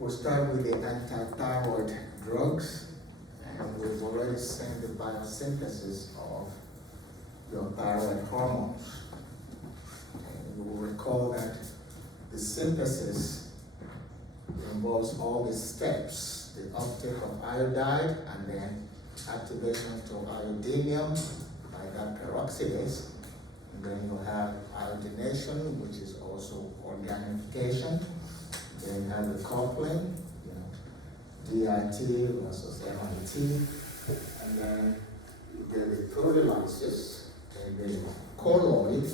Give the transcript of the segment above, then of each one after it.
We'll start with the anti-thyroid drugs, and we've already seen the biosynthesis of your thyroid hormones. And you will recall that the synthesis involves all the steps, the uptake of iodide and then activation to iodinium by that peroxidase. And then you have iodination, which is also organification. Then you have the coupling, DIT versus MIT. And then you get the proteolysis, and then colloid,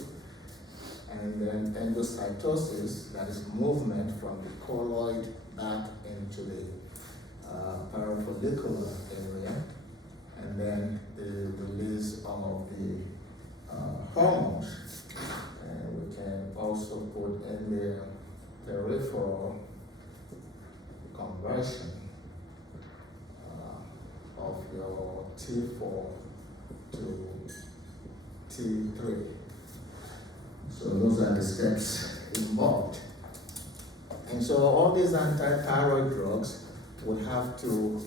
and then endocytosis, that is movement from the colloid back into the parafollicular area, and then the release of the hormones. And we can also put in the peripheral conversion of your T4 to T3. So those are the steps involved. And so all these anti-thyroid drugs would have to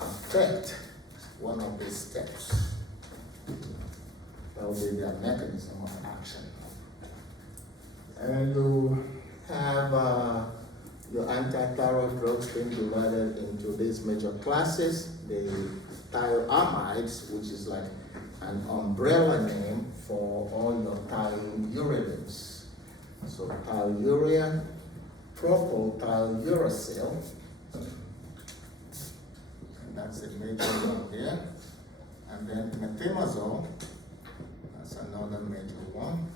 affect one of these steps. That will be their mechanism of action. And you have your anti-thyroid drugs being divided into these major classes. The thioamides, which is like an umbrella name for all your thiouridins. So thiourea, propylthiouracil, and that's a major one here. And then methimazole, that's another major one.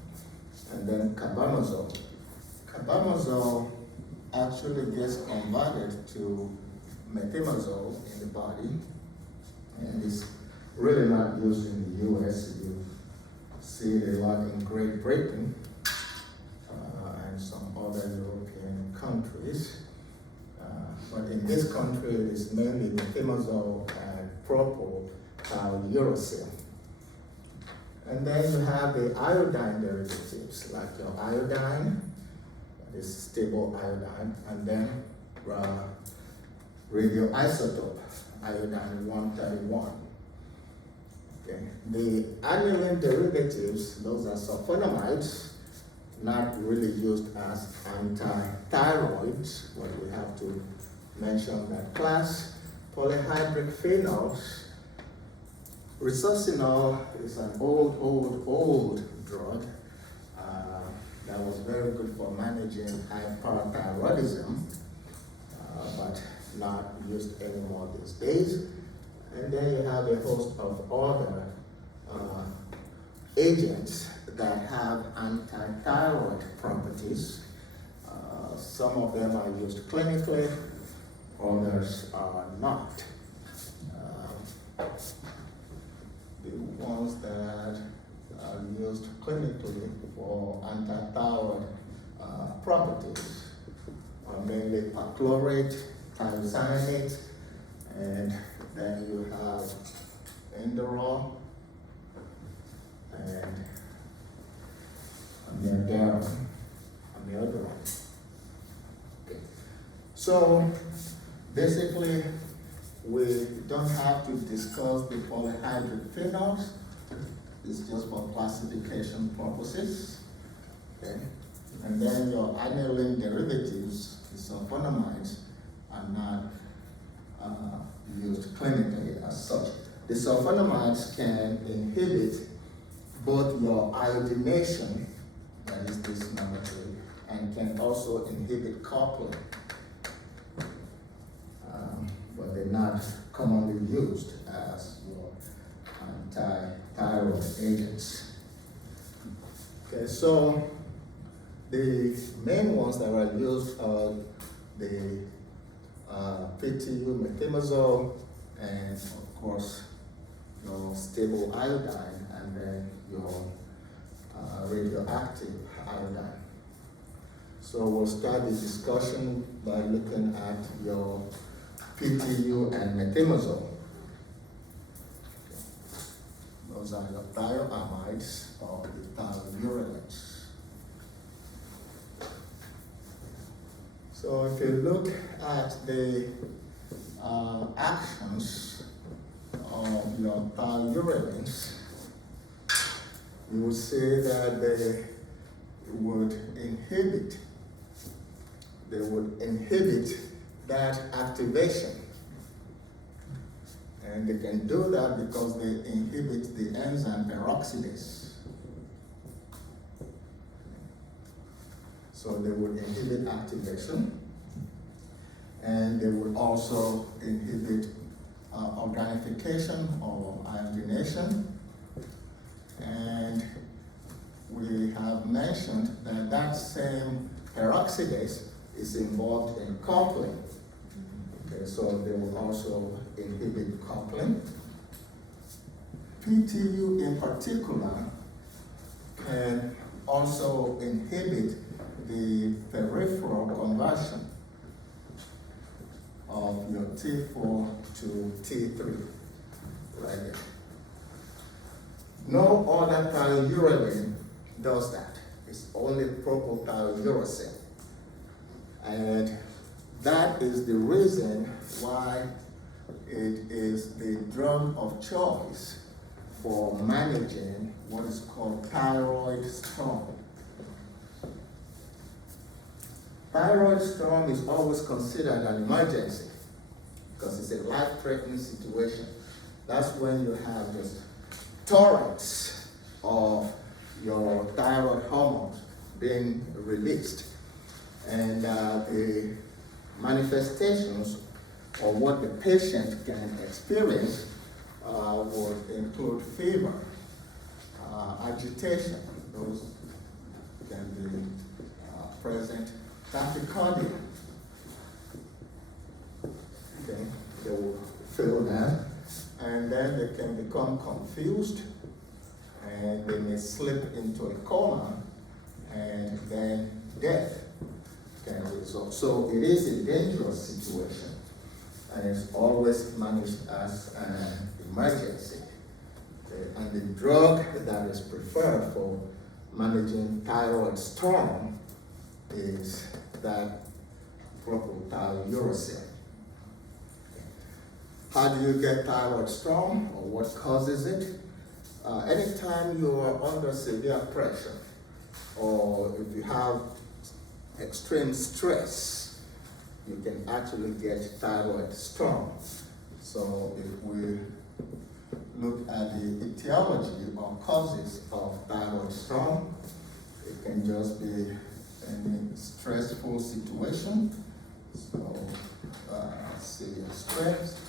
And then carbamazole. Carbamazole actually gets converted to methimazole in the body, and it's really not used in the US. You see it a lot in Great Britain and some other European countries. But in this country, it is mainly methimazole and propylthiouracil. And then you have the iodine derivatives, like your iodine, that is stable iodine, and then radioisotope, iodine-131. Okay. The aniline derivatives, those are sulfonamides, not really used as anti-thyroids, but we have to mention that class. Polyhydric phenols. Resorcinol is an old drug that was very good for managing hyperthyroidism, but not used anymore these days. And then you have a host of other agents that have anti-thyroid properties. Some of them are used clinically, others are not. The ones that are used clinically for anti-thyroid properties are mainly perchlorate, thiocyanate, and then you have Indorol and amiodarone. Okay. So basically, we don't have to discuss the polyhydric phenols. It's just for classification purposes. Okay. And then your aniline derivatives, the sulfonamides, are not used clinically as such. The sulfonamides can inhibit both your iodination, that is this number 3, and can also inhibit coupling. But they're not commonly used as your anti-thyroid agents. Okay, so the main ones that are used are the PTU, methimazole, and of course your stable iodine, and then your radioactive iodine. So we'll start the discussion by looking at your PTU and methimazole. Those are your thioamides or the thiouridins. So if you look at the actions of your thioureans, you will see that they would inhibit that activation. And they can do that because they inhibit the enzyme peroxidase. So they would inhibit activation, and they would also inhibit organification or iodination. And we have mentioned that that same peroxidase is involved in coupling. Okay, so they will also inhibit coupling. PTU in particular can also inhibit the peripheral conversion of your T4 to T3, right there. No other thiourean does that. It's only propylthiouracil. And that is the reason why it is the drug of choice for managing what is called thyroid storm. Thyroid storm is always considered an emergency because it's a life-threatening situation. That's when you have just torrents of your thyroid hormones being released. And the manifestations or what the patient can experience would include fever, agitation, those can be present, tachycardia. Okay, they will feel that, and then they can become confused, and they may slip into a coma, and then death can result. So it is a dangerous situation, and it's always managed as an emergency. And the drug that is preferred for managing thyroid storm is that propylthiouracil. How do you get thyroid storm, or what causes it? Anytime you are under severe pressure, or if you have extreme stress, you can actually get thyroid storm. So if we look at the etiology or causes of thyroid storm, it can just be any stressful situation. So severe stress.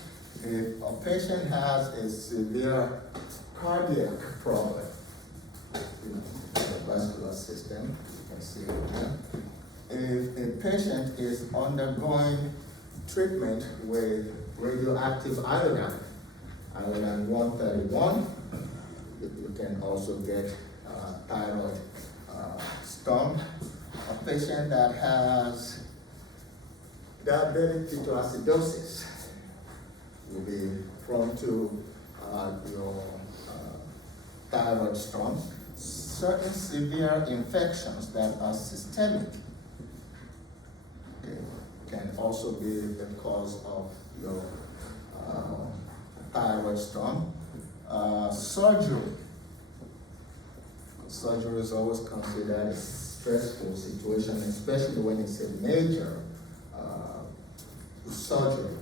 If a patient has a severe cardiac problem, the vascular system, you can see it here. If a patient is undergoing treatment with radioactive iodine, iodine 131, you can also get thyroid storm. A patient that has diabetic ketoacidosis will be prone to your thyroid storm. Certain severe infections that are systemic can also be the cause of your thyroid storm. Surgery. Surgery is always considered a stressful situation, especially when it's a major surgery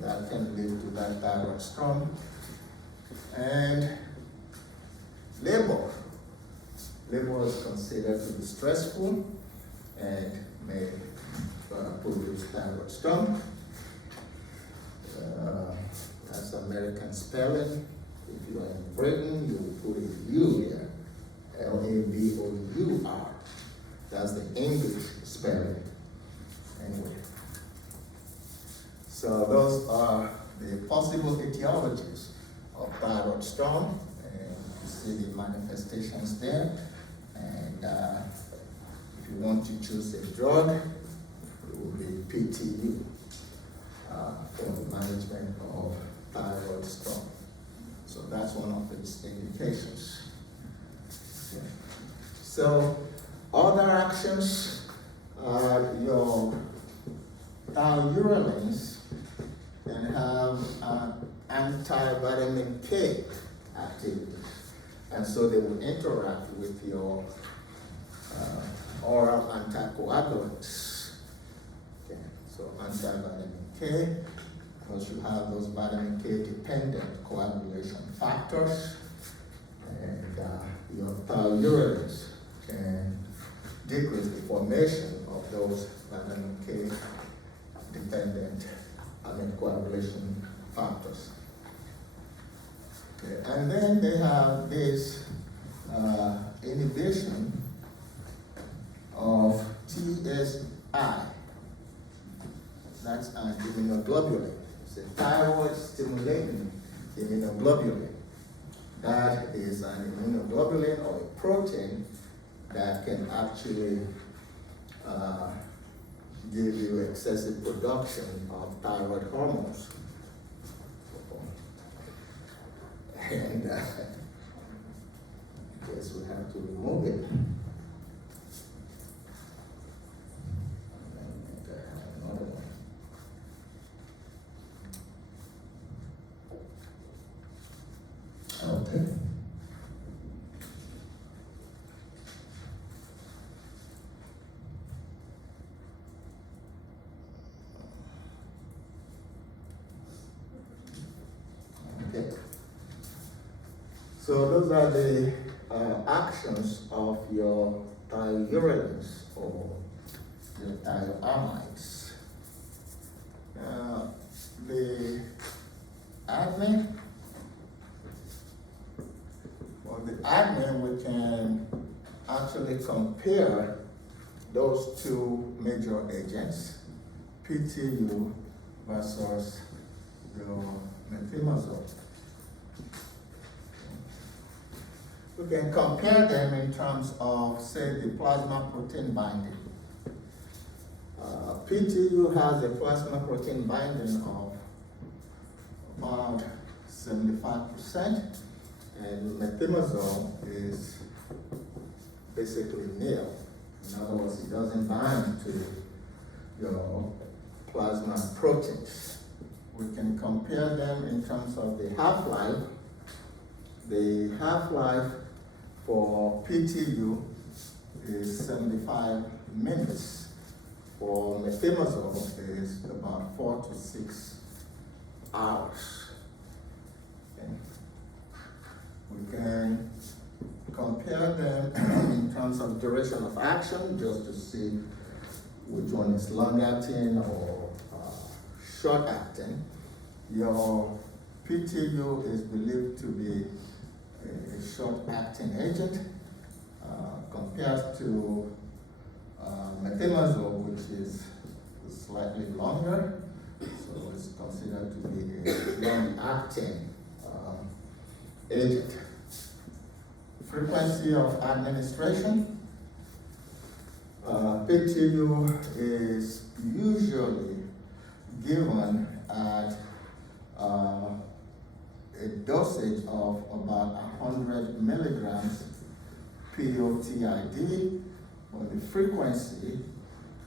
that can lead to that thyroid storm. And labor. Labor is considered to be stressful and may produce thyroid storm. That's American spelling. If you are in Britain, you will put a U here, L-A-B-O-U-R. That's the English spelling. Anyway. So those are the possible etiologies of thyroid storm, and you see the manifestations there. And if you want to choose a drug, it will be PTU for the management of thyroid storm. So that's one of its indications. Okay. So other actions, your Thyroid can have anti-vitamin K activity. And so they will interact with your oral anticoagulants. Okay, so anti-vitamin K, because you have those vitamin K dependent coagulation factors, and your thyroid can decrease the formation of those vitamin K dependent coagulation factors. Okay. And then they have this inhibition of TSI. That's an immunoglobulin. It's a thyroid stimulating immunoglobulin. That is an immunoglobulin or a protein that can actually give you excessive production of thyroid hormones. And I guess we have to remove it. Another one. Okay. Okay. So those are the actions of your thioureans or your thioamides. The admin, we can actually compare those two major agents, PTU versus your methimazole. We can compare them in terms of, say, the plasma protein binding. PTU has a plasma protein binding of about 75%, and methimazole is basically nil. In other words, it doesn't bind to your plasma proteins. We can compare them in terms of the half-life. The half-life for PTU is 75 minutes. For methimazole is about 4 to 6 hours. Okay. We can compare them in terms of duration of action, just to see which one is long-acting or short-acting. Your PTU is believed to be a short-acting agent compared to methimazole, which is slightly longer, so it's considered to be a long-acting agent. Frequency of administration. PTU is usually given at a dosage of about 100 milligrams POTID, but the frequency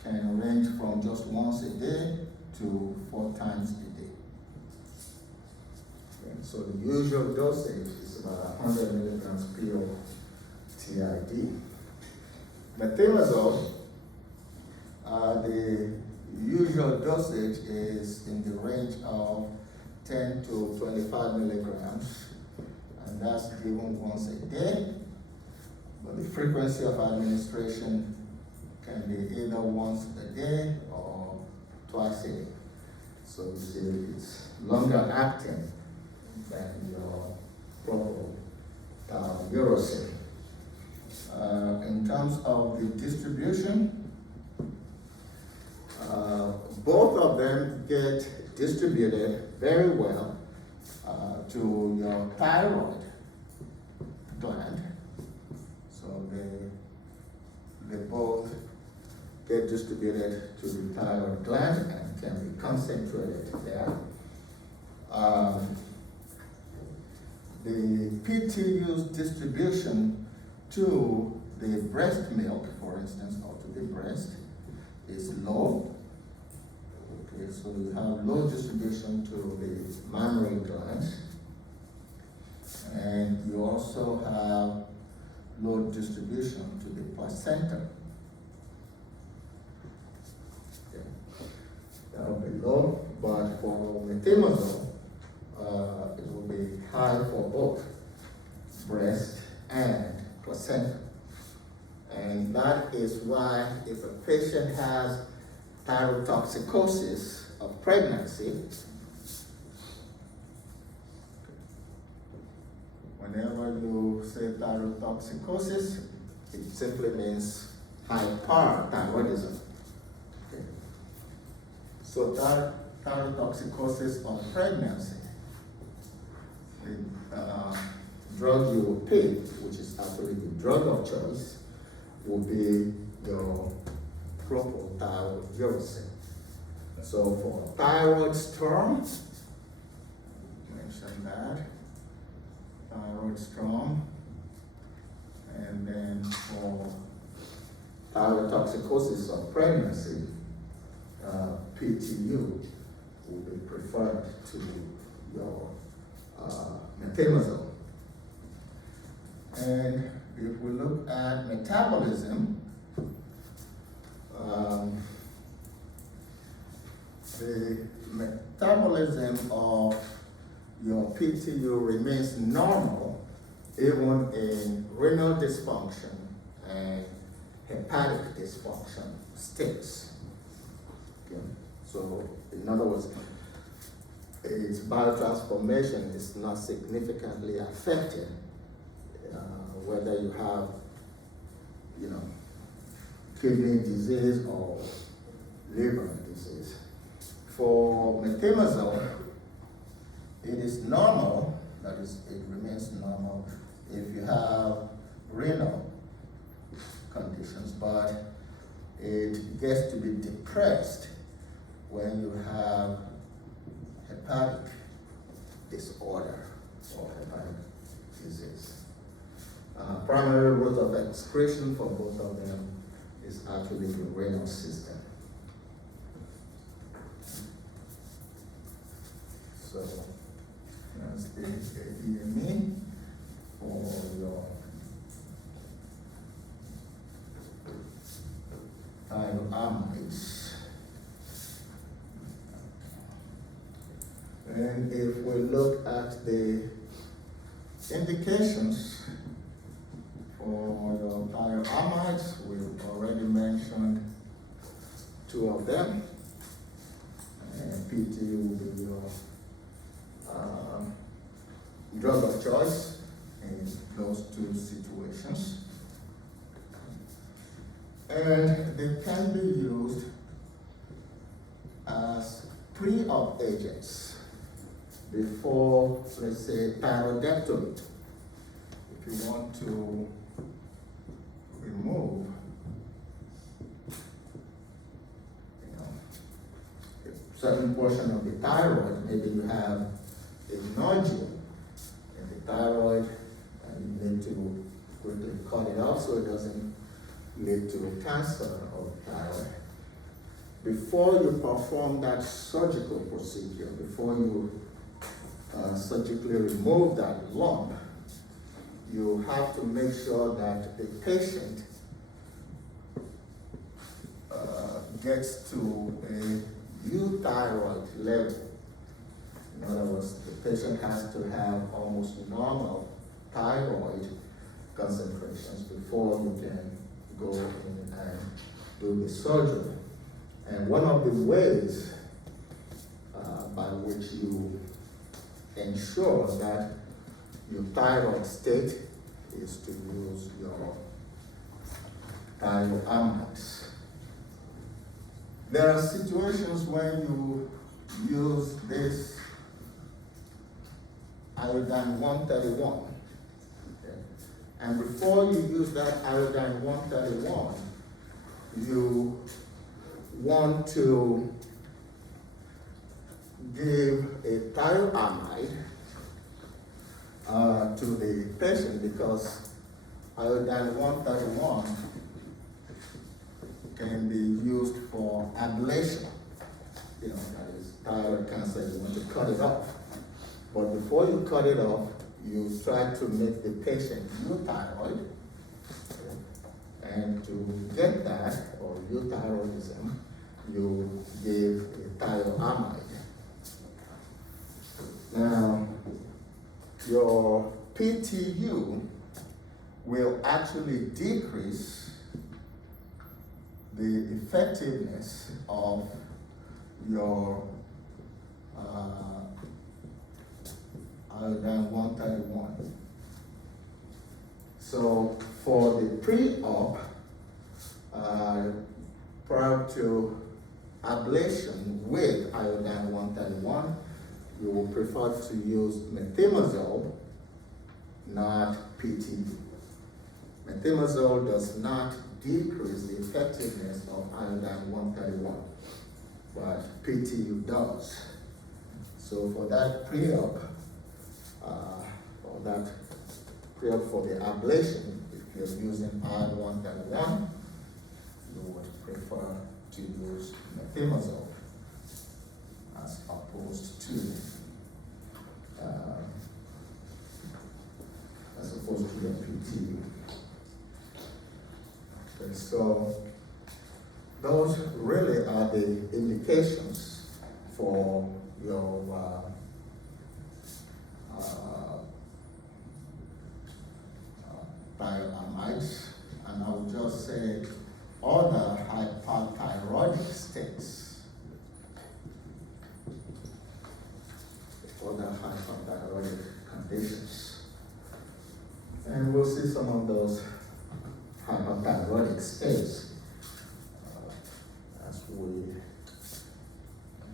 can range from just once a day to 4 times a day. Okay, so the usual dosage is about 100 milligrams POTID. Methimazole, the usual dosage is in the range of 10 to 25 milligrams, and that's given once a day. But the frequency of administration can be either once a day or twice a day. So you see it's longer acting than your propylurocin. In terms of the distribution, both of them get distributed very well to your thyroid gland. So they both get distributed to the thyroid gland and can be concentrated there. The PTU's distribution to the breast milk, for instance, or to the breast, is low. Okay. So you have low distribution to the mammary glands, and you also have low distribution to the placenta. Okay. That will be low, but for methimazole, it will be high for both breast and placenta. And that is why if a patient has thyrotoxicosis of pregnancy, whenever you say thyrotoxicosis, it simply means hyperthyroidism. Okay. So thyrotoxicosis of pregnancy, the drug you will pick, which is actually the drug of choice, will be your propylthiouracil. So for thyroid storm, mention that, thyroid storm, and then for thyrotoxicosis of pregnancy, PTU will be preferred to your methimazole. And if we look at metabolism, the metabolism of your PTU remains normal even in renal dysfunction and hepatic dysfunction states. Okay. So, in other words, its biotransformation is not significantly affected, whether you have, kidney disease or liver disease. For methimazole, it is normal, that is, it remains normal if you have renal conditions, but it gets to be depressed when you have hepatic disorder or hepatic disease. Primary route of excretion for both of them is actually the renal system. So that's the EME for your thyroamides. And if we look at the indications for your thyroamides, we've already mentioned two of them. And PTU will be your drug of choice in those two situations. And they can be used as pre-op agents before, let's say, thyroidectomy. If you want to remove, a certain portion of the thyroid, maybe you have a nodule in the thyroid, and you need to quickly cut it off so it doesn't lead to cancer of the thyroid. Before you perform that surgical procedure, before you surgically remove that lump, you have to make sure that the patient gets to a euthyroid level. In other words, the patient has to have almost normal thyroid concentrations before you can go in and do the surgery. And one of the ways by which you ensure that your thyroid state is to use your thyroamides. There are situations when you use this iodine 131. Okay. And before you use that iodine 131, you want to give a thyroamide to the patient, because iodine 131 can be used for ablation. That cancer, you want to cut it off. But before you cut it off, you try to make the patient euthyroid. And to get that, or euthyroidism, you give a thioamide. Now, your PTU will actually decrease the effectiveness of your iodine 131. So for the pre-op, prior to ablation with iodine 131, you will prefer to use methimazole, not PTU. Methimazole does not decrease the effectiveness of iodine 131, but PTU does. So for that pre-op, for the ablation, if you're using iodine 131, you would prefer to use methimazole as opposed to the PTU. Okay, so those really are the indications for your thioamides, and I would just say other hyperthyroidic states, other hyperthyroidic conditions. And we'll see some of those hyperthyroidic states as we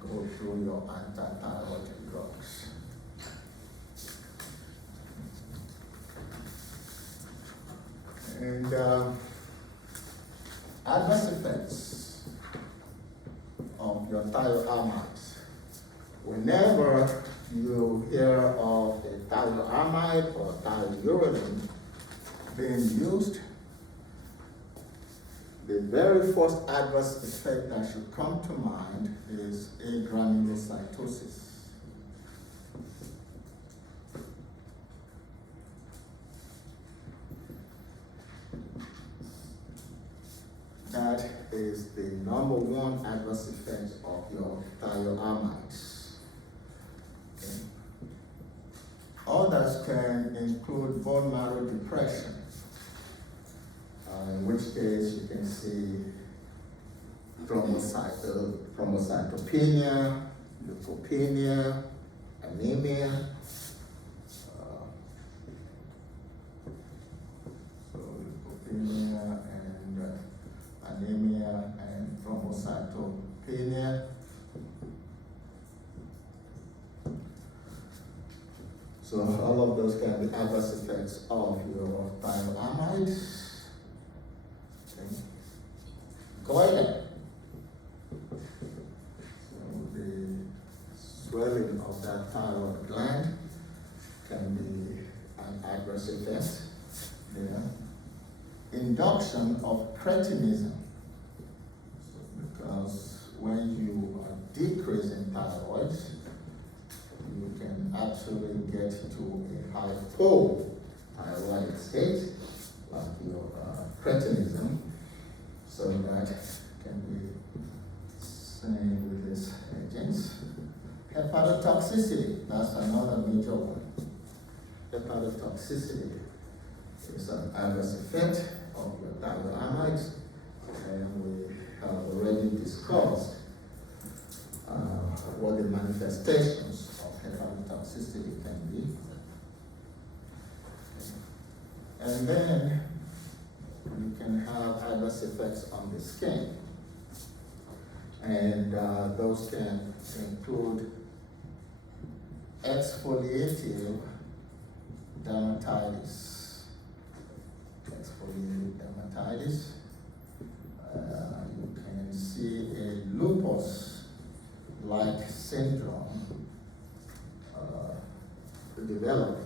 go through your antithyroid drugs. And adverse effects of your thioamides. Whenever you hear of a thioamide or thioureline being used, the very first adverse effect that should come to mind is agranulocytosis. That is the number one adverse effect of your thioamides. Okay. Others can include bone marrow depression, in which case you can see thrombocytopenia, leukopenia, anemia. Leukopenia and anemia and thrombocytopenia. So all of those can be adverse effects of your thioamides. Okay. Goiter. So the swelling of that thyroid gland can be an adverse effect there. Induction of cretinism, because when you are decreasing thyroid, you can actually get to a hypothyroid state, like your cretinism, so that can be seen with these agents. Hepatotoxicity, that's another major one. Hepatotoxicity is an adverse effect of your thioamides, and we have already discussed what the manifestations of hepatotoxicity can be. And then you can have adverse effects on the skin, and those can include exfoliative dermatitis. Exfoliative dermatitis. You can see a lupus-like syndrome develop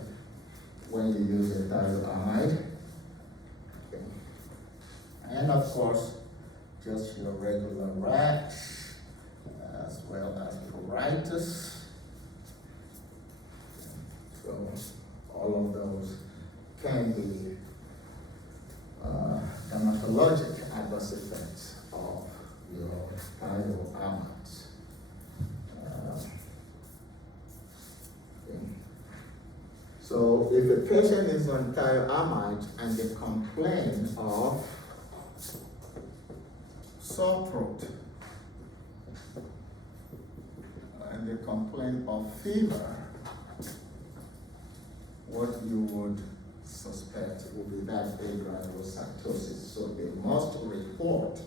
when you use a thioamide. Okay. And of course, just your regular rash, as well as pruritus. So all of those can be dermatologic adverse effects of your thyroiditis. Okay. So if a patient is on thyroid and they complain of sore throat, and they complain of fever, what you would suspect would be that agranulocytosis. So they must report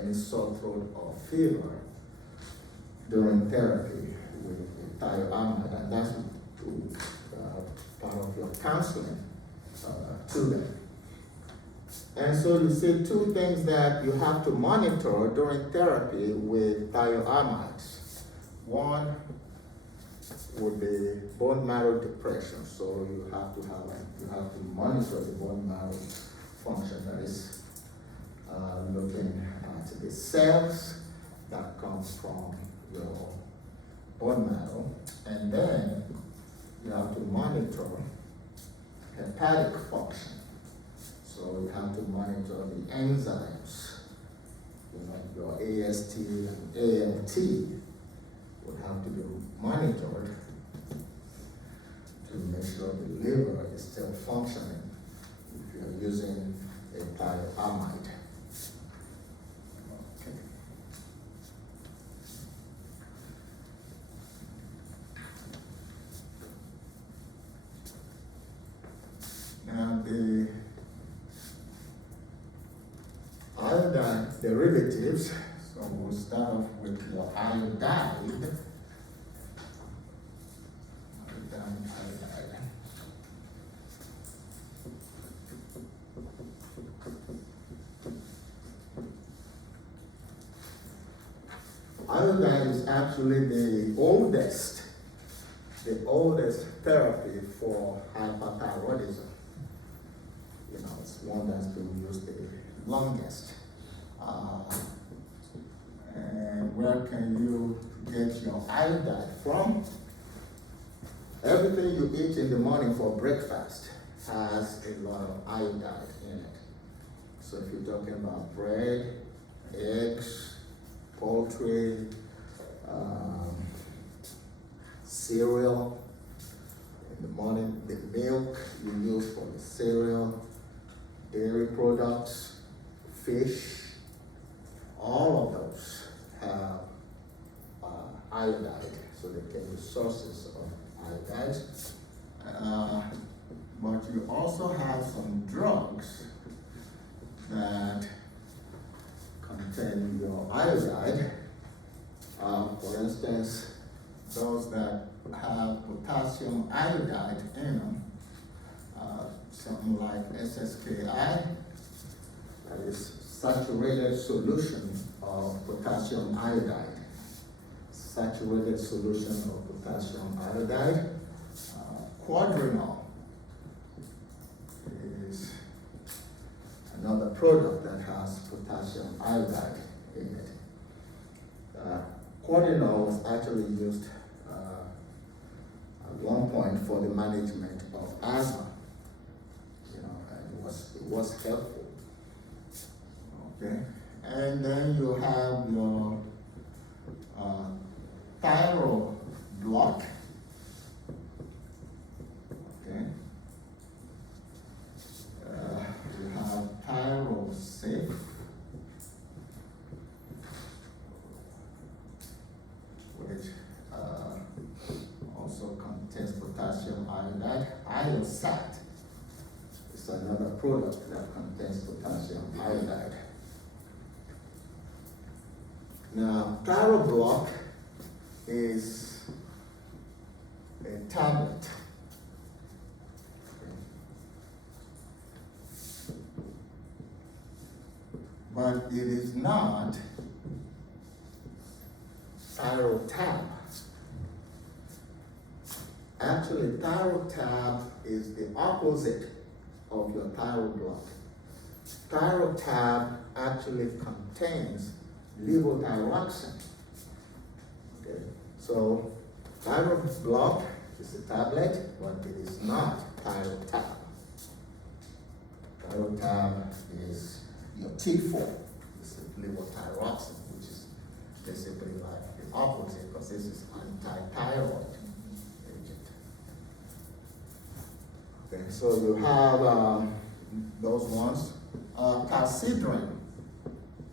any sore throat or fever during therapy with thyroid, and that's part of your counseling to them. And so you see two things that you have to monitor during therapy with thyroiditis. One would be bone marrow depression. So you have to monitor the bone marrow function. That is looking at the cells that come from your bone marrow, and then you have to monitor hepatic function. So you have to monitor the enzymes. You know, your AST and ALT would have to be monitored to make sure the liver is still functioning if you're using a thyroid. Okay. Now the iodine derivatives, so we'll start off with your iodide. Iodine is actually the oldest therapy for hyperthyroidism. You know, it's one that's been used the longest. And where can you get your iodine from? Everything you eat in the morning for breakfast has a lot of iodine in it. So if you're talking about bread, eggs, poultry, cereal, in the morning, the milk you use for the cereal, dairy products, fish, all of those have iodide, so they can be sources of iodide. But you also have some drugs that contain your iodide. For instance, those that have potassium iodide in them, something like SSKI, that is saturated solution of potassium iodide. Saturated solution of potassium iodide. Quadrenol is another product that has potassium iodide in it. Quadrenol was actually used at one point for the management of asthma. You know, and it was helpful. Okay, and then you have your thyroid block. Okay, you have thyroid safe. Which also contains potassium iodide. Iosat is another product that contains potassium iodide. Now, thyroid block is a tablet. But it is not thyroid tab. Actually, thyroid tab is the opposite of your thyroid block. Thyroid tab actually contains levothyroxine. Okay, so thyroid block is a tablet, but it is not thyroid tab. Thyroid tab is your T4. It's levothyroxine, which is basically like the opposite, because this is anti-thyroid agent. Okay, so you have those ones. Calcidrin.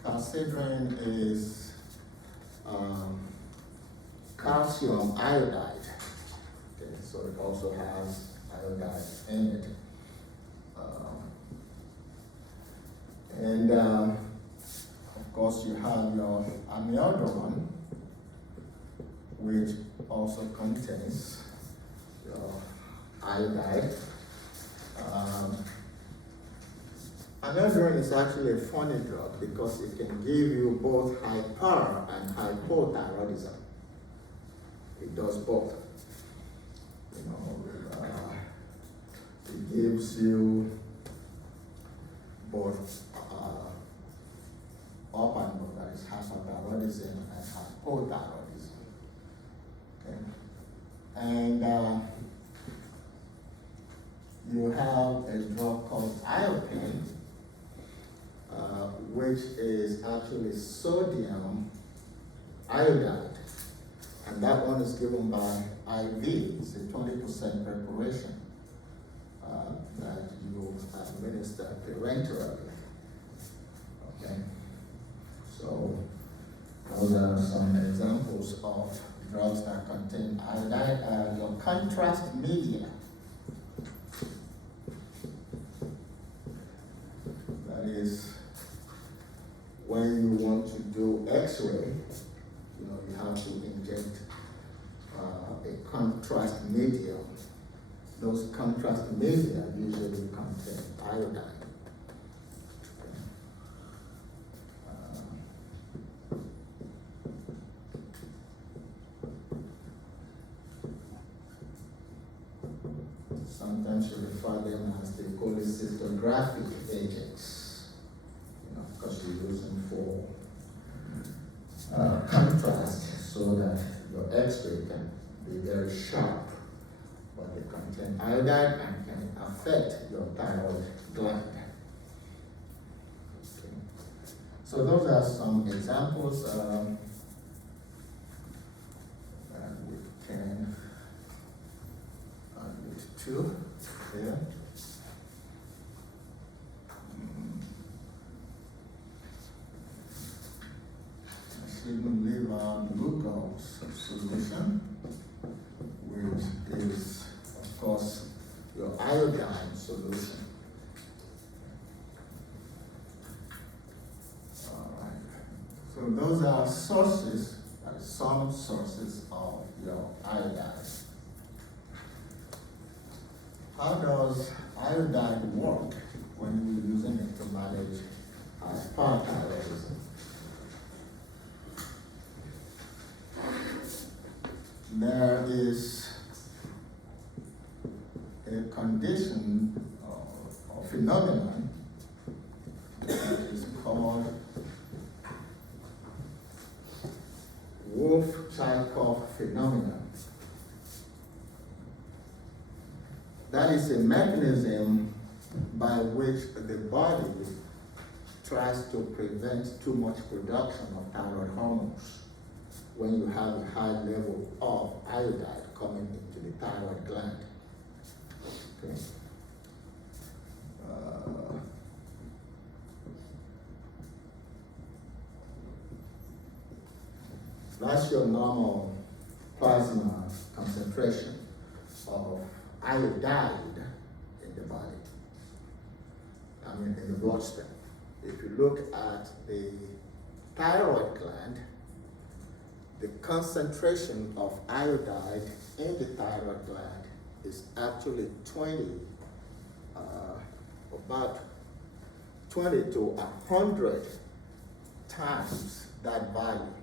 Calcidrin is calcium iodide. Okay, so it also has iodide in it. And of course you have your amiodarone, which also contains your iodide. Amiodarone is actually a funny drug because it can give you both hyper and hypothyroidism. It does both. You know, it gives you both up and low, that is hyperthyroidism and hypothyroidism. Okay, and you have a drug called iopane, which is actually sodium iodide, and that one is given by IV. It's a 20% preparation that you administer parenterally. Okay, so those are some examples of drugs that contain iodide. Your contrast media. That is when you want to do X-ray, you know, you have to inject a contrast medium. Those contrast media usually contain iodine. Sometimes you refer them as the cholecystographic agents, you know, because you use them for contrast so that your X-ray can be very sharp. But they contain iodine and can affect your thyroid gland. Okay. So those are some examples that we can look to here. I shouldn't leave our glucose solution, which is, of course, your iodine solution. All right. So those are sources, some sources of your iodine. How does iodine work when you're using it to manage hyperthyroidism? There is a condition or phenomenon that is called Wolff-Chaikoff phenomenon. That is a mechanism by which the body tries to prevent too much production of thyroid hormones when you have a high level of iodide coming into the thyroid gland. Okay. That's your normal plasma concentration of iodide in the body, in the bloodstream. If you look at the thyroid gland, the concentration of iodide in the thyroid gland is actually about 20 to 100 times that value.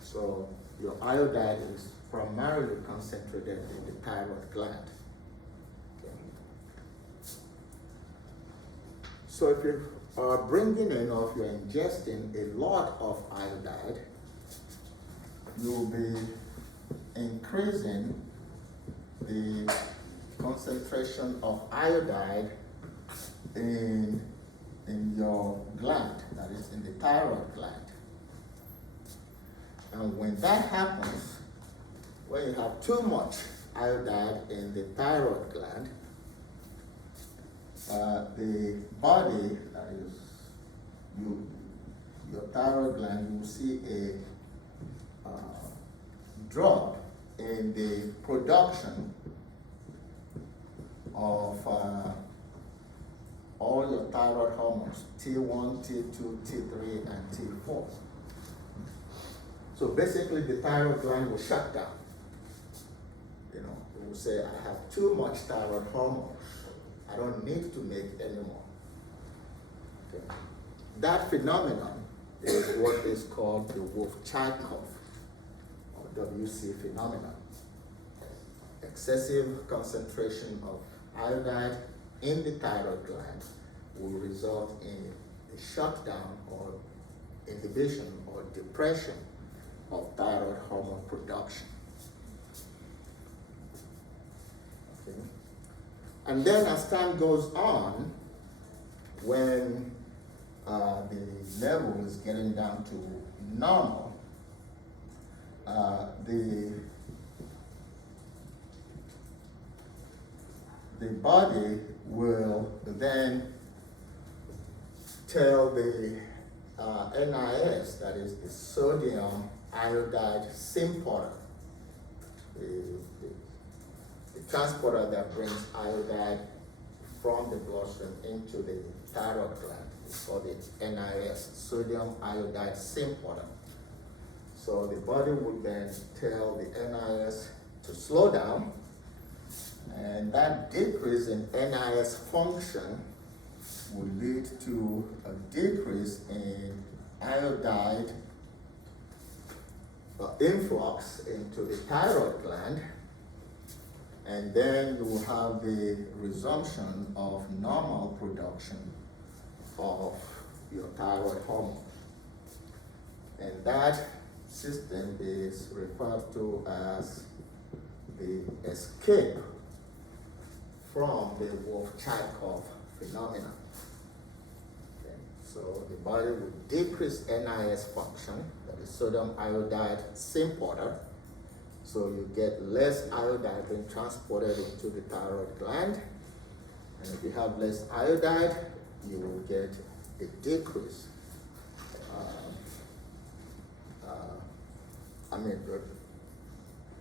So your iodide is primarily concentrated in the thyroid gland. Okay. So if you are bringing in or if you're ingesting a lot of iodide, you'll be increasing the concentration of iodide in your gland, that is in the thyroid gland. And when that happens, when you have too much iodide in the thyroid gland, the body, that is your thyroid gland, you will see a drop in the production of all your thyroid hormones, T1, T2, T3, and T4. So basically the thyroid gland will shut down. You know, it will say, I have too much thyroid hormones. I don't need to make any more. Okay. That phenomenon is what is called the Wolff-Chaikoff, or WC phenomenon. Excessive concentration of iodide in the thyroid gland will result in a shutdown or inhibition or depression of thyroid hormone production. Okay. And then as time goes on, when the level is getting down to normal, the body will then tell the NIS, that is the sodium iodide symporter, the transporter that brings iodide from the bloodstream into the thyroid gland. It's called the NIS, sodium iodide symporter. So the body will then tell the NIS to slow down, and that decrease in NIS function will lead to a decrease in iodide influx into the thyroid gland, and then you will have the resumption of normal production of your thyroid hormone. And that system is referred to as the escape from the Wolff-Chaikoff phenomenon. Okay. So the body will decrease NIS function, that is sodium iodide symporter, so you get less iodide being transported into the thyroid gland. And if you have less iodide, you will get a decrease.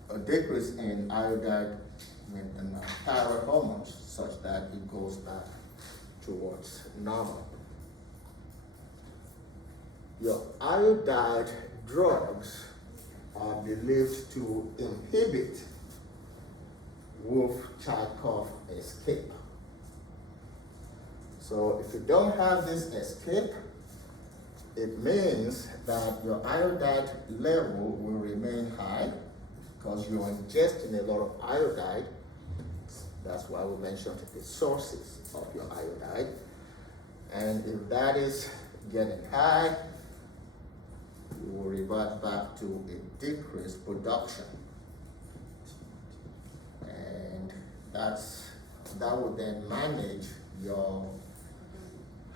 A decrease in iodide in thyroid hormones, such that it goes back towards normal. Your iodide drugs are believed to inhibit Wolff-Chaikoff escape. So if you don't have this escape, it means that your iodide level will remain high because you're ingesting a lot of iodide. That's why we mentioned the sources of your iodide. And if that is getting high, you will revert back to a decreased production. And that will then manage your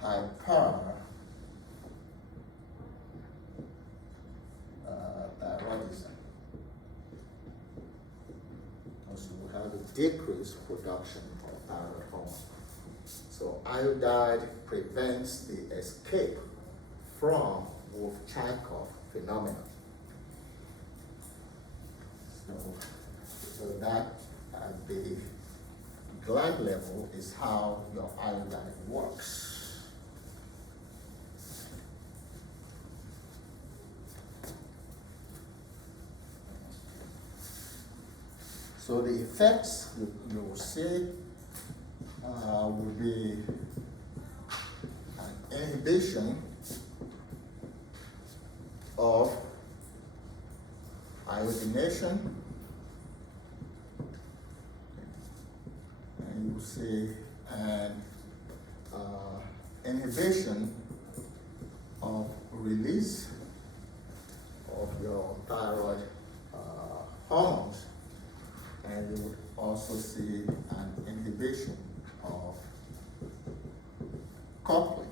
hyperthyroidism. Because you will have a decreased production of thyroid hormone. So iodide prevents the escape from Wolff-Chaikoff phenomenon. So that at the gland level is how your iodide works. So the effects you will see will be an inhibition of iodination, and you will see an inhibition of release of your thyroid hormones, and you would also see an inhibition of coupling,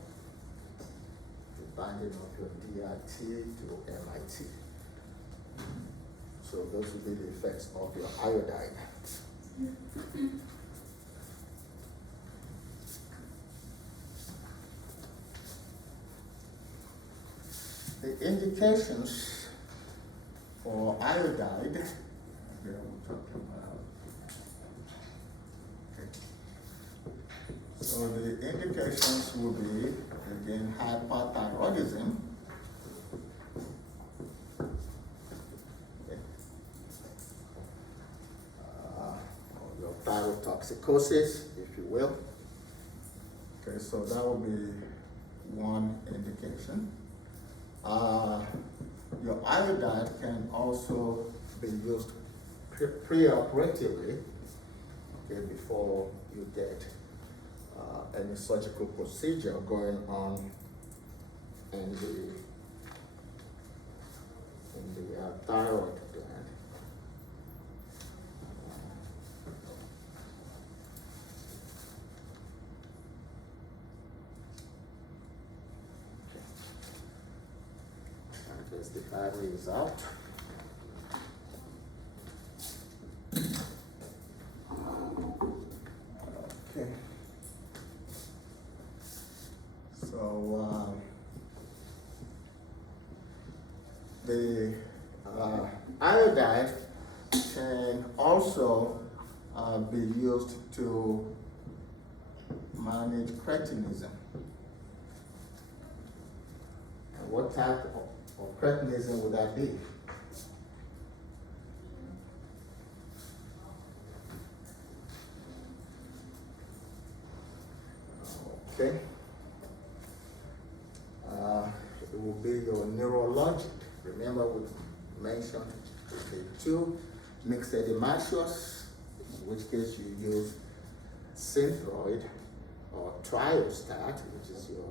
the binding of your DRT to MIT. So those would be the effects of your iodine. The indications for iodide, here we're talking about. Okay. So the indications will be, again, hyperthyroidism. Okay. Or your thyrotoxicosis, if you will. Okay, so that will be one indication. Your iodide can also be used pre-operatively, okay, before you get any surgical procedure going on in the thyroid gland. As the battery is out. Okay. So the iodide can also be used to manage cretinism. And what type of cretinism would that be? Okay. It will be your neurologic. Remember we mentioned the two mixed edemacious, in which case you use Thyroid or Triostat, which is your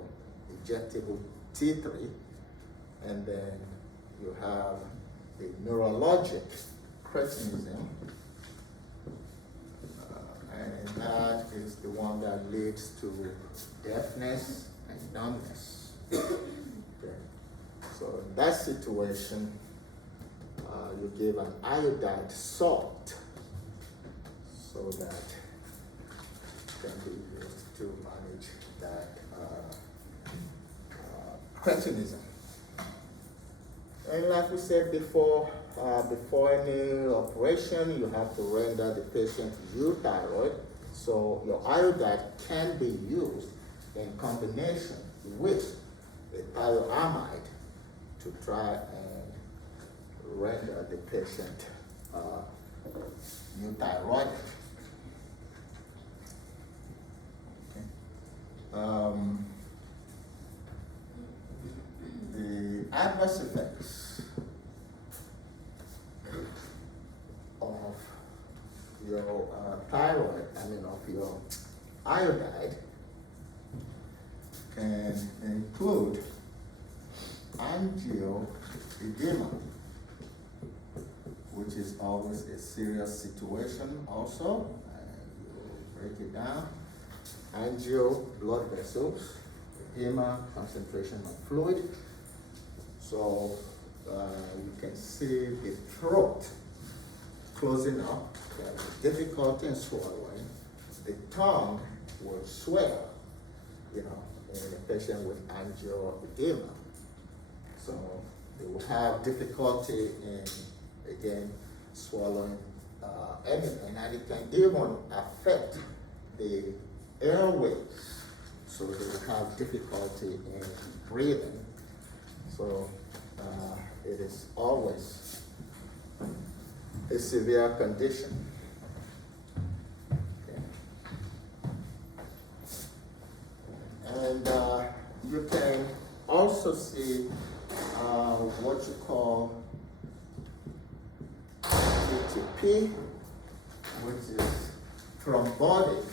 injectable T3, and then you have the neurologic cretinism, and that is the one that leads to deafness and numbness. Okay. So in that situation, you give an iodide salt so that it can be used to manage that cretinism. And like we said before, before any operation, you have to render the patient euthyroid. So your iodide can be used in combination with a thioamide to try and render the patient euthyroid. Okay. The adverse effects of your thyroid, of your iodide, can include angioedema, which is always a serious situation also. You break it down. Angio, blood vessels, edema, concentration of fluid. So you can see the throat closing up, difficulty in swallowing. The tongue will swell, in a patient with angioedema. So they will have difficulty in, again, swallowing anything, and it can even affect the airways. So they will have difficulty in breathing. So it is always a severe condition. Okay. And you can also see what you call TTP, which is thrombotic,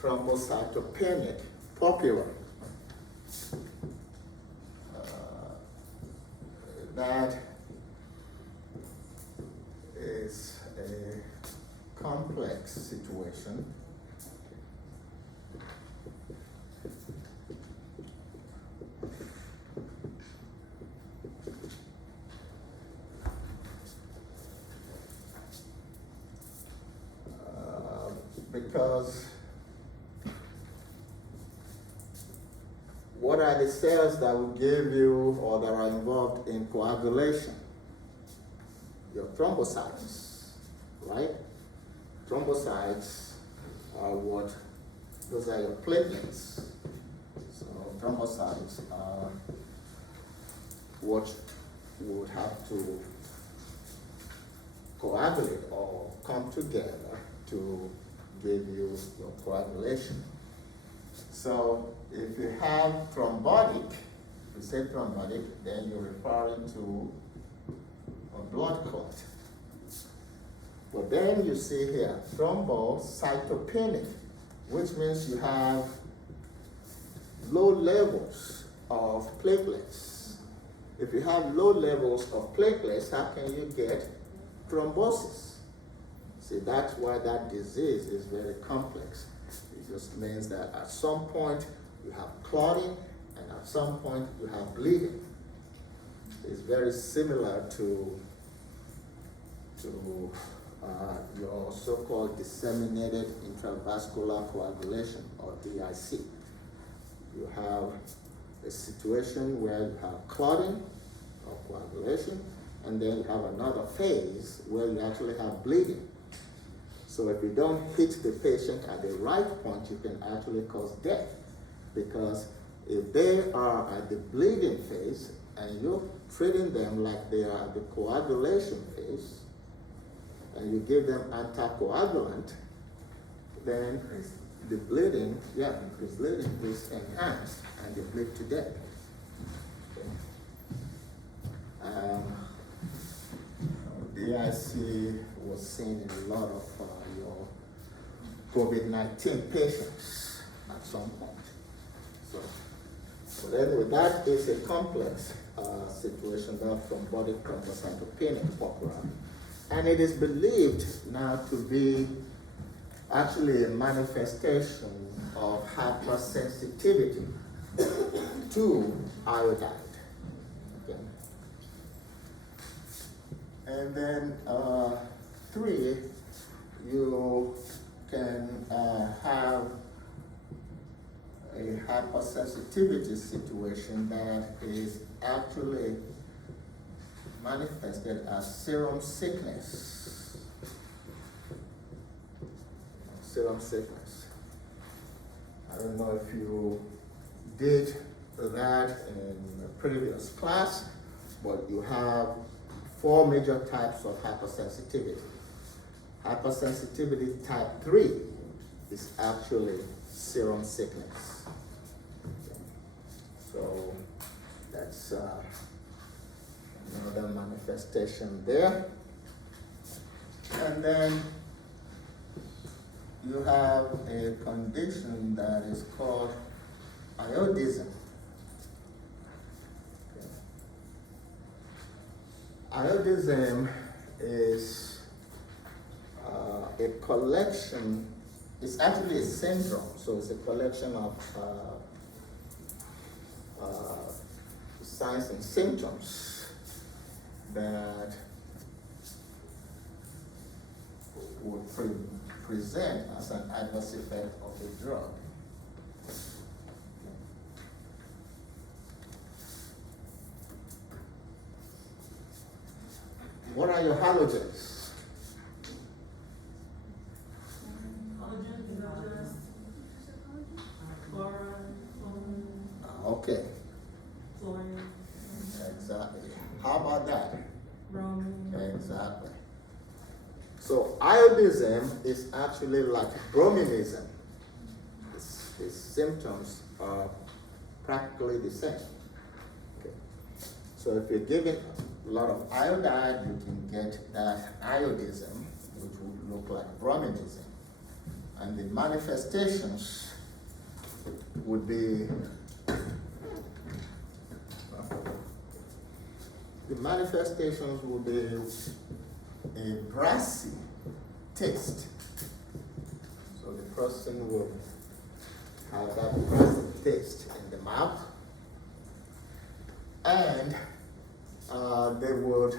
thrombocytopenic popular. That is a complex situation. Because what are the cells that will give you or that are involved in coagulation? Your thrombocytes, right? Thrombocytes are what? Those are your platelets. So thrombocytes are what would have to coagulate or come together to give you your coagulation. So if you have thrombotic, if you say thrombotic, then you're referring to a blood clot. But then you see here, thrombocytopenic, which means you have low levels of platelets. If you have low levels of platelets, how can you get thrombosis? See, that's why that disease is very complex. It just means that at some point you have clotting, and at some point you have bleeding. It's very similar to your so-called disseminated intravascular coagulation, or DIC. You have a situation where you have clotting or coagulation, and then you have another phase where you actually have bleeding. So if you don't hit the patient at the right point, you can actually cause death. Because if they are at the bleeding phase and you're treating them like they are at the coagulation phase, and you give them anticoagulant, then the bleeding is enhanced and they bleed to death. DIC was seen in a lot of your COVID-19 patients at some point. So anyway, that is a complex situation, that thrombotic thrombocytopenic popular. And it is believed now to be actually a manifestation of hypersensitivity to iodine. Okay. And then 3, you can have a hypersensitivity situation that is actually manifested as serum sickness. Serum sickness. I don't know if you did that in a previous class, but you have 4 major types of hypersensitivity. Hypersensitivity type 3 is actually serum sickness. Okay. So that's another manifestation there. And then you have a condition that is called iodism. Okay. Iodism is a collection, it's actually a syndrome, so it's a collection of signs and symptoms that would present as an adverse effect of the drug. What are your halogens? Okay. Exactly. How about that? Exactly. So iodism is actually like brominism. Its symptoms are practically the same. Okay. So if you're given a lot of iodide, you can get that iodism, which would look like brominism. And the manifestations would be the manifestations would be a brassy taste. So the person will have that brassy taste in the mouth, and they would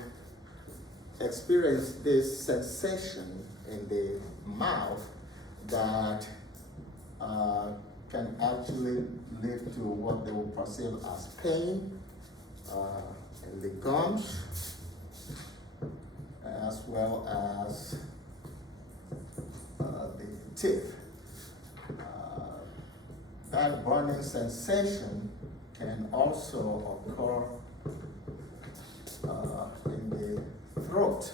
experience this sensation in the mouth that can actually lead to what they will perceive as pain in the gums, as well as the teeth. That burning sensation can also occur in the throat.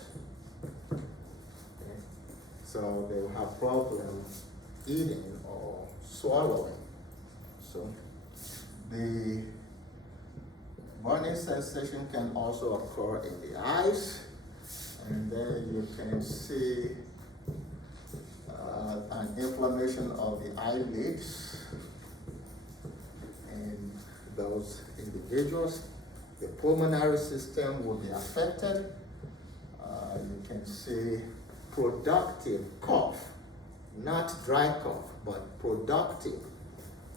Okay. So they will have problems eating or swallowing. So the burning sensation can also occur in the eyes, and then you can see an inflammation of the eyelids in those individuals. The pulmonary system will be affected. You can see productive cough, not dry cough, but productive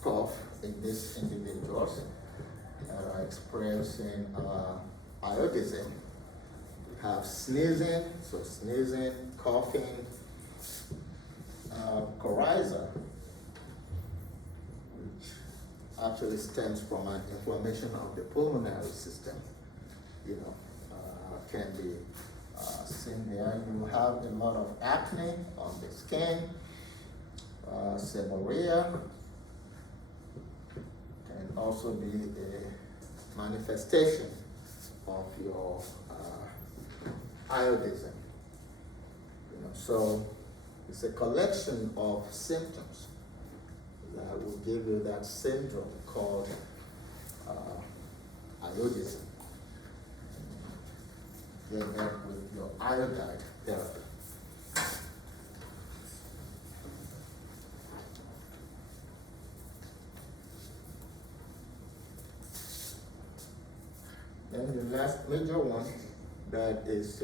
cough in these individuals that are experiencing iodism. We have sneezing, so sneezing, coughing, coryza, which actually stems from an inflammation of the pulmonary system, can be seen there. You have a lot of acne on the skin, seborrhea can also be a manifestation of your iodism. So it's a collection of symptoms that will give you that syndrome called iodism. Get that with your iodide therapy. Then the last major one that is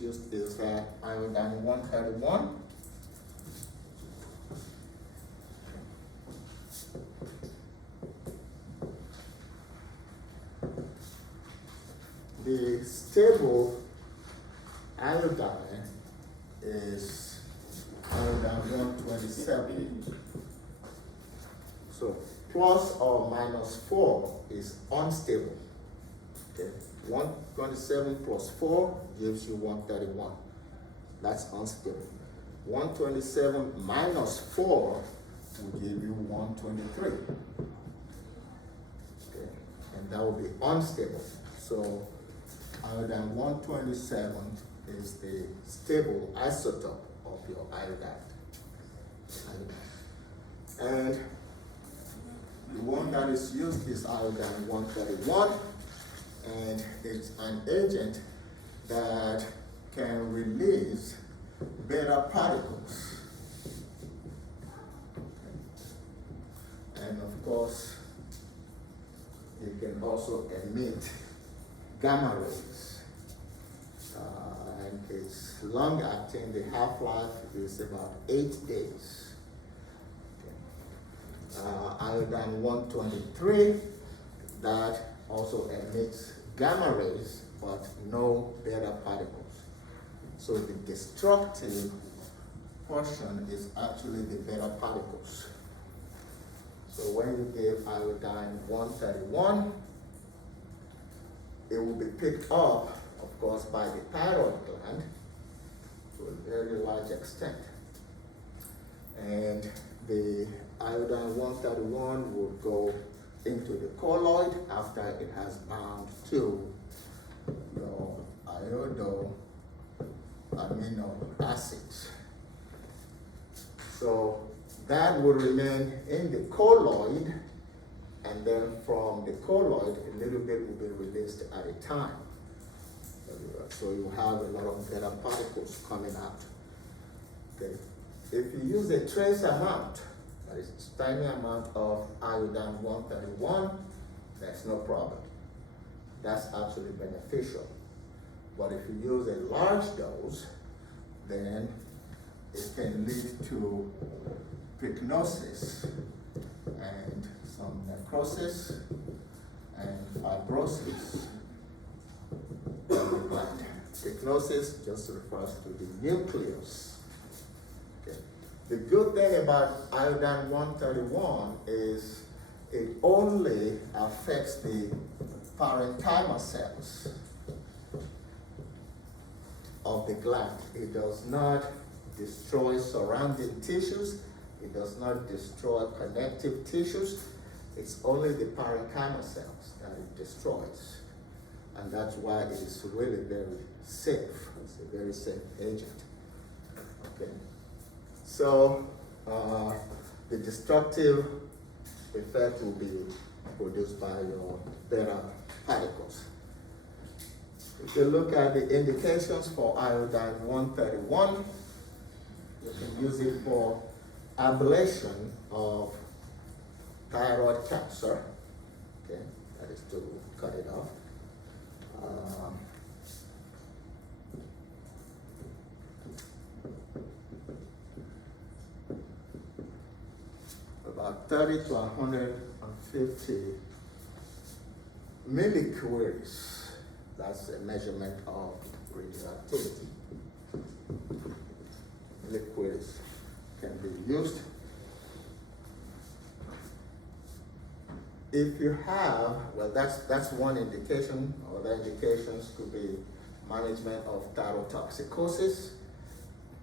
used is iodine 131. The stable iodine is iodine 127. So plus or minus 4 is unstable. Okay. 127 plus 4 gives you 131. That's unstable. 127 minus 4 will give you 123. Okay. And that will be unstable. So iodine 127 is the stable isotope of your iodide. And the one that is used is iodine 131, and it's an agent that can release beta particles. And of course, it can also emit gamma rays. And it's long acting. The half-life is about 8 days. Okay. Iodine 123, that also emits gamma rays, but no beta particles. So the destructive portion is actually the beta particles. So when you give iodine 131, it will be picked up, of course, by the thyroid gland to a very large extent. And the iodine 131 will go into the colloid after it has bound to your iodo amino acids. So that will remain in the colloid, and then from the colloid, a little bit will be released at a time. So you have a lot of beta particles coming out. Okay. If you use a trace amount that is tiny amount of iodine 131, that's no problem. That's absolutely beneficial. But if you use a large dose, then it can lead to pyknosis and some necrosis and fibrosis of the gland. Pyknosis just refers to the nucleus. Okay. The good thing about iodine 131 is it only affects the parenchyma cells of the gland. It does not destroy surrounding tissues. It does not destroy connective tissues. It's only the parenchyma cells that it destroys. And that's why it is really very safe. It's a very safe agent. Okay. So the destructive effect will be produced by your beta particles. If you look at the indications for iodine 131, you can use it for ablation of thyroid cancer. Okay, that is to cut it off. About 30 to 150 millicuries. That's a measurement of radioactivity. Millicuries can be used. If you have, well, that's one indication. Other indications could be management of thyrotoxicosis,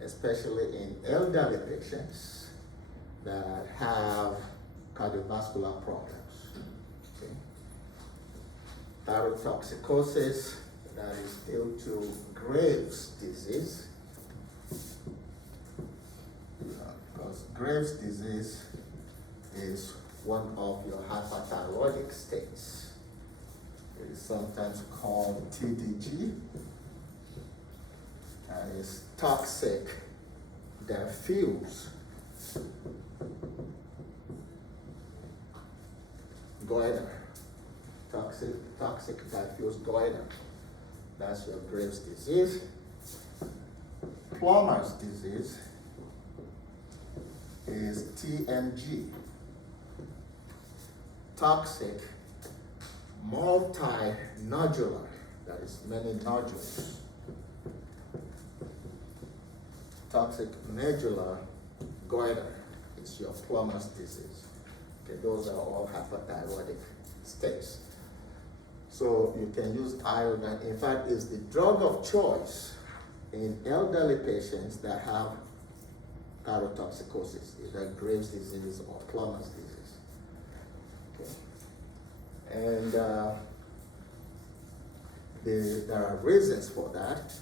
especially in elderly patients that have cardiovascular problems. Okay. Thyrotoxicosis that is due to Graves' disease. Because Graves' disease is one of your hyperthyroidic states. It is sometimes called TDG. That is toxic diffuse goiter. Toxic diffuse goiter. That's your Graves' disease. Plummer's disease is TMG. Toxic multinodular, that is many nodules. Toxic nodular goiter is your Plummer's disease. Okay, those are all hyperthyroidic states. So you can use iodine. In fact, it's the drug of choice in elderly patients that have thyrotoxicosis, either Graves' disease or Plummer's disease. And there are reasons for that.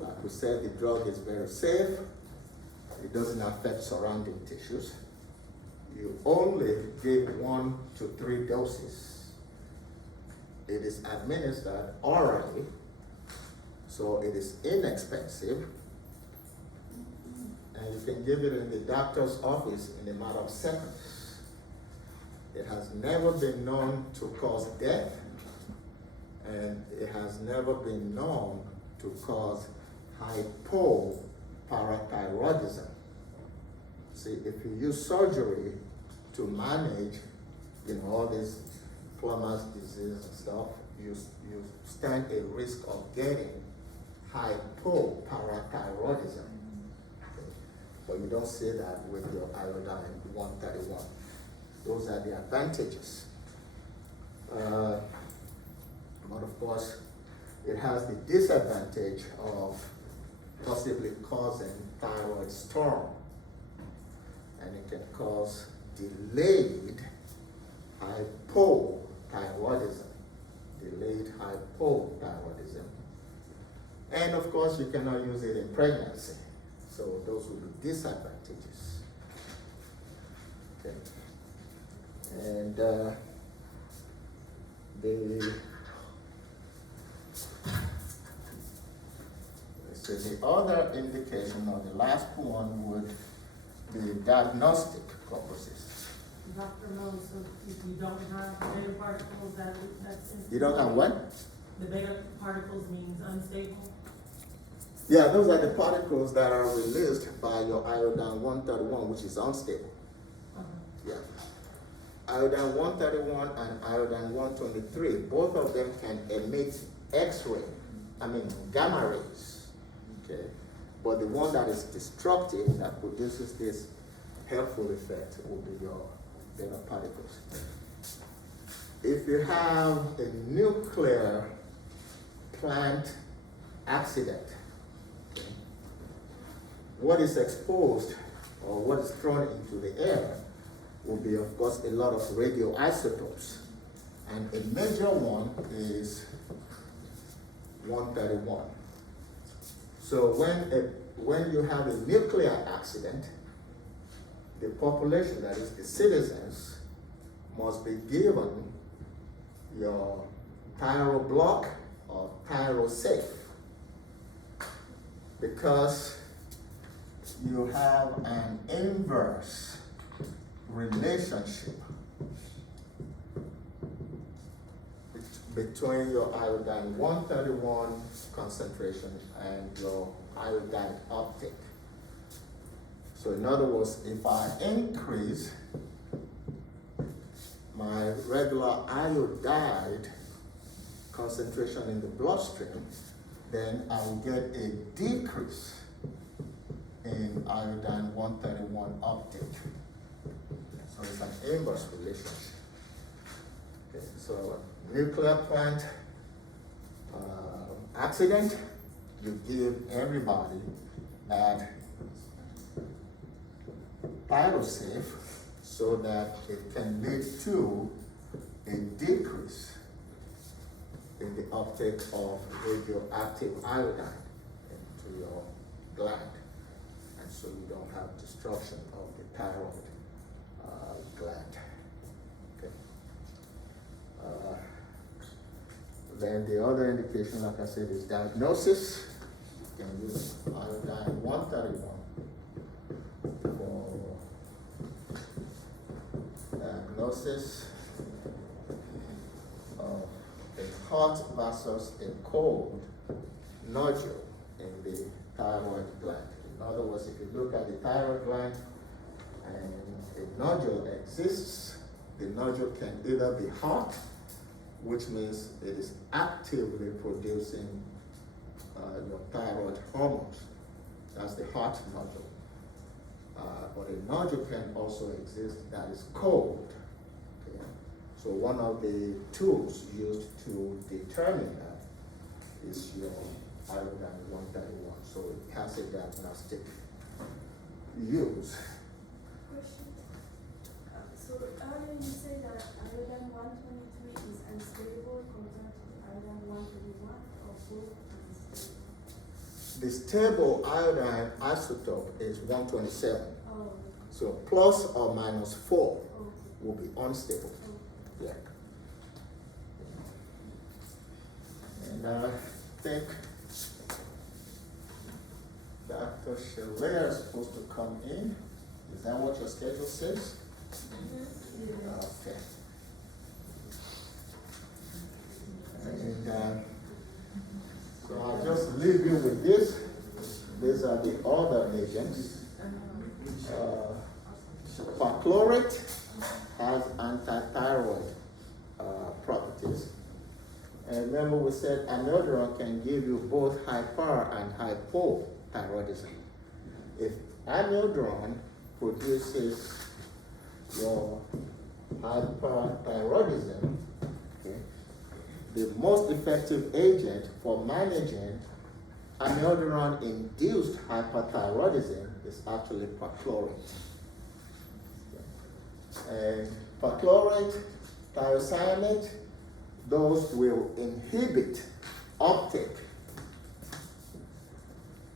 Like we said, the drug is very safe. It doesn't affect surrounding tissues. You only give 1 to 3 doses. It is administered orally, so it is inexpensive. And you can give it in the doctor's office in a matter of seconds. It has never been known to cause death, and it has never been known to cause hypoparathyroidism. See, if you use surgery to manage, all this Plummer's disease and stuff, you stand a risk of getting hypoparathyroidism. Okay. But you don't see that with your iodine 131. Those are the advantages. But of course, it has the disadvantage of possibly causing thyroid storm. And it can cause delayed hypothyroidism. Delayed hypothyroidism. And of course, you cannot use it in pregnancy. So those will be disadvantages. Okay. And the other indication, or the last one, would the diagnostic purposes. Dr. Mo, so if you don't have beta particles, that's. You don't have what? The beta particles means unstable? Yeah, those are the particles that are released by your iodine 131, which is unstable. Yeah. Iodine 131 and iodine 123, both of them can emit X-ray, gamma rays, okay? But the one that is destructive, that produces this helpful effect, will be your beta particles. If you have a nuclear plant accident, okay, what is exposed or what is thrown into the air will be, of course, a lot of radioisotopes. And a major one is 131. So when you have a nuclear accident, the population, that is the citizens, must be given your Thyroid block or Thyroid safe, because you have an inverse relationship between your iodine 131 concentration and your iodine uptake. So in other words, if I increase my regular iodide concentration in the bloodstream, then I will get a decrease in iodine 131 uptake. So it's an inverse relationship. Okay, so nuclear plant accident, you give everybody that Thyrosafe so that it can lead to a decrease in the uptake of radioactive iodine into your gland. And so you don't have destruction of the thyroid gland. Okay. Then the other indication, like I said, is diagnosis. You can use iodine 131 for diagnosis of a hot versus a cold nodule in the thyroid gland. In other words, if you look at the thyroid gland and a nodule exists, the nodule can either be hot, which means it is actively producing your thyroid hormones. That's the hot nodule. But a nodule can also exist that is cold. Okay? So one of the tools used to determine that is your iodine 131. So it has a diagnostic use. Question. So earlier you said that iodine 123 is unstable compared to iodine 131, or both unstable? The stable iodine isotope is 127. Oh. So plus or minus 4 Okay. will be unstable. Okay. Yeah. And I think Dr. Shalair is supposed to come in. Is that what your schedule says? Okay. And so I'll just leave you with this. These are the other agents. Perchlorate has anti-thyroid properties. And remember we said amiodarone can give you both hyper and hypothyroidism. If amiodarone produces your hyperthyroidism, okay, the most effective agent for managing amiodarone-induced hyperthyroidism is actually perchlorate. And perchlorate, thiocyanate, those will inhibit uptake.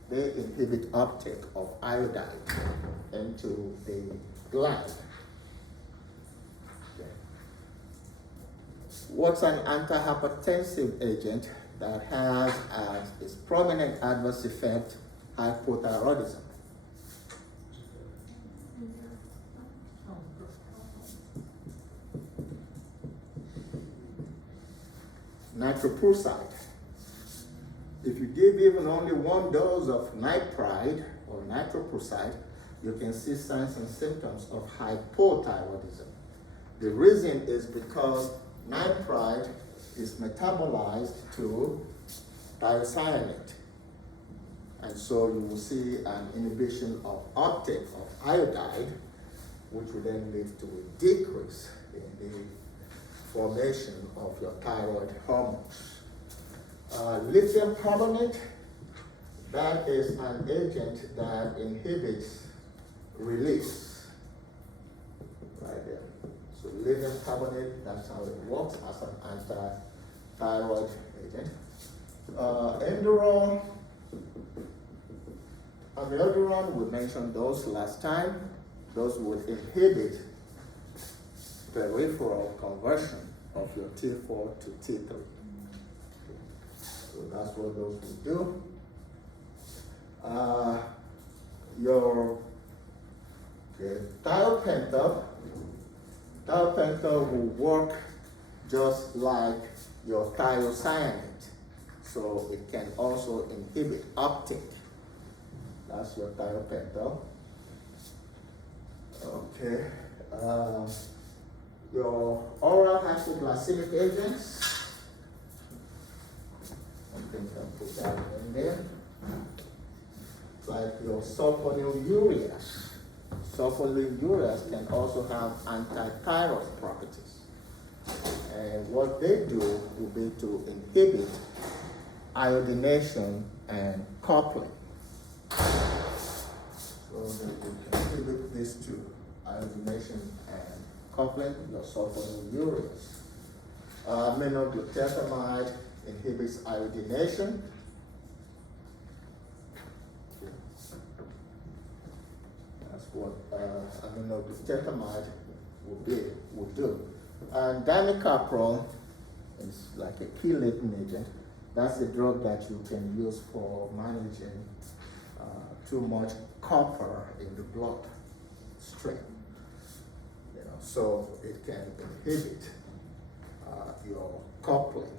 They inhibit uptake of iodine into the gland. Okay. What's an antihypertensive agent that has as its prominent adverse effect hypothyroidism? nitroprusside. If you give even only one dose of nitride or nitroprusside, you can see signs and symptoms of hypothyroidism. The reason is because nitride is metabolized to thiocyanate. And so you will see an inhibition of uptake of iodide, which will then lead to a decrease in the formation of your thyroid hormones. Lithium carbonate, that is an agent that inhibits release. Right there. So lithium carbonate, that's how it works as an anti-thyroid agent. Enderol, amiodarone, we mentioned those last time. Those would inhibit peripheral conversion of your T4 to T3. So that's what those will do. Your thiopental will work just like your thiocyanate. So it can also inhibit uptake. That's your thiopental. Okay. Your oral hypoglycemic agents. I think I'll put that in there. Like your sulfonylureas. Sulfonylureas can also have anti-thyroid properties. And what they do will be to inhibit iodination and coupling. So that you can inhibit these two, iodination and coupling, your sulfonylureas. Aminoglutamide inhibits iodination. That's what aminoglutamide will do. And dimethyl is like a chelating agent. That's the drug that you can use for managing too much copper in the blood stream. So it can inhibit your coupling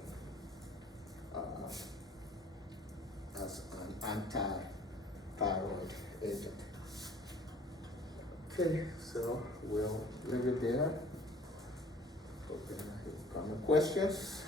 as an anti-thyroid agent. Okay, so we'll leave it there. Okay, any questions?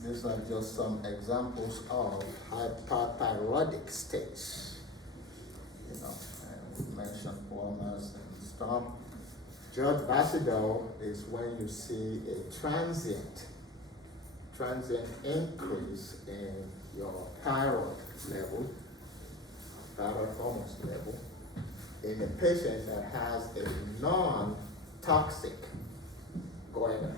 These are just some examples of hyperthyroidic states. And we mentioned Walmer's and stuff. George Basidol is when you see a transient increase in your thyroid level, thyroid hormones level, in a patient that has a non-toxic goiter.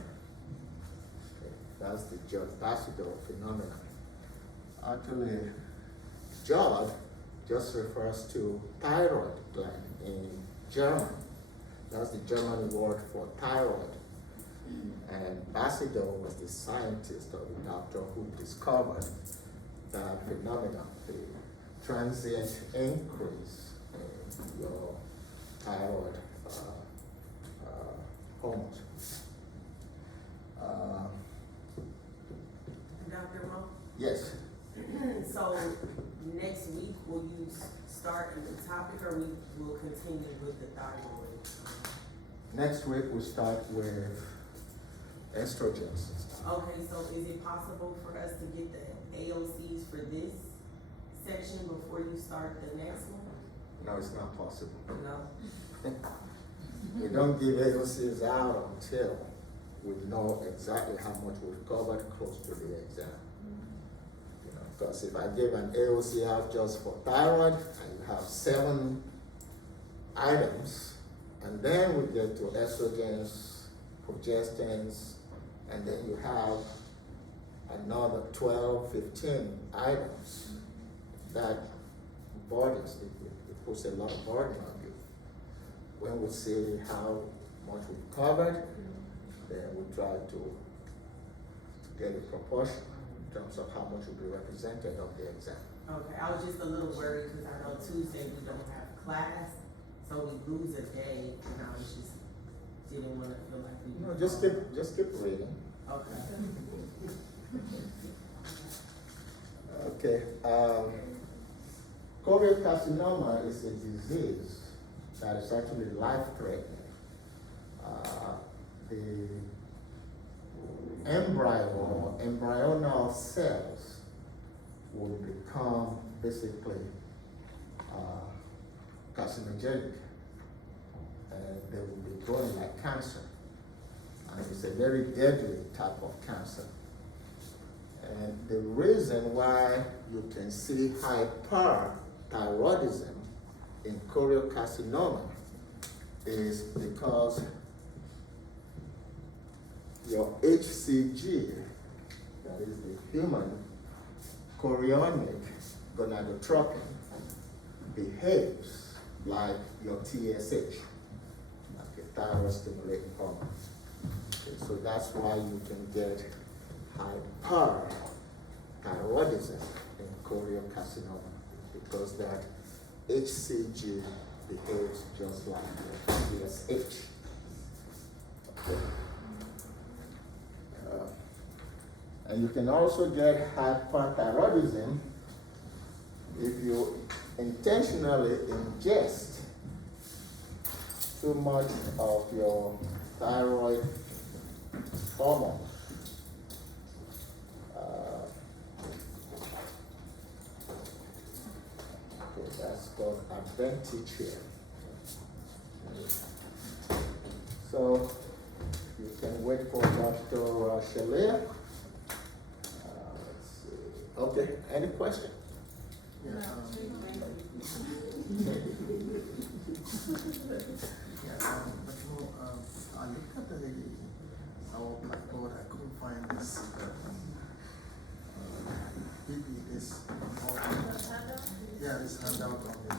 That's the George Basidol phenomenon. Actually, George just refers to thyroid gland in German. That's the German word for thyroid. And Basidol was the scientist or the doctor who discovered that phenomenon, the transient increase in your thyroid hormones. Dr. Mo? Yes. So next week, will you start in the topic or we will continue with the thyroid? Next week we start with estrogens. Okay, so is it possible for us to get the AOCs for this section before you start the next one? No, it's not possible. No? We don't give AOCs out until we know exactly how much we've covered close to the exam. Because if I give an AOC out just for thyroid and you have 7 items, and then we get to estrogens, progestins, and then you have another 12, 15 items, that burdens, it puts a lot of burden on you. When we see how much we've covered, then we try to get a proportion in terms of how much will be represented of the exam. Okay, I was just a little worried because I know Tuesday we don't have class, so we lose a day, and I was just, didn't wanna feel like we. No, just keep reading. Okay. Okay, choriocarcinoma is a disease that is actually life-threatening. The embryo or embryonal cells will become basically carcinogenic, and they will be growing like cancer. And it's a very deadly type of cancer. And the reason why you can see hyperthyroidism in choriocarcinoma is because your HCG, that is the human chorionic gonadotropin, behaves like your TSH, like a thyroid stimulating hormone. Okay, so that's why you can get hyperthyroidism in choriocarcinoma, because that HCG behaves just like the TSH. Okay. And you can also get hyperthyroidism if you intentionally ingest too much of your thyroid hormone. Okay, that's called advantage here. So you can wait for Dr. Shalia. Let's see. Okay, any question? Yeah, but I looked at our blackboard, I couldn't find this. Maybe this. Yeah, this handout on the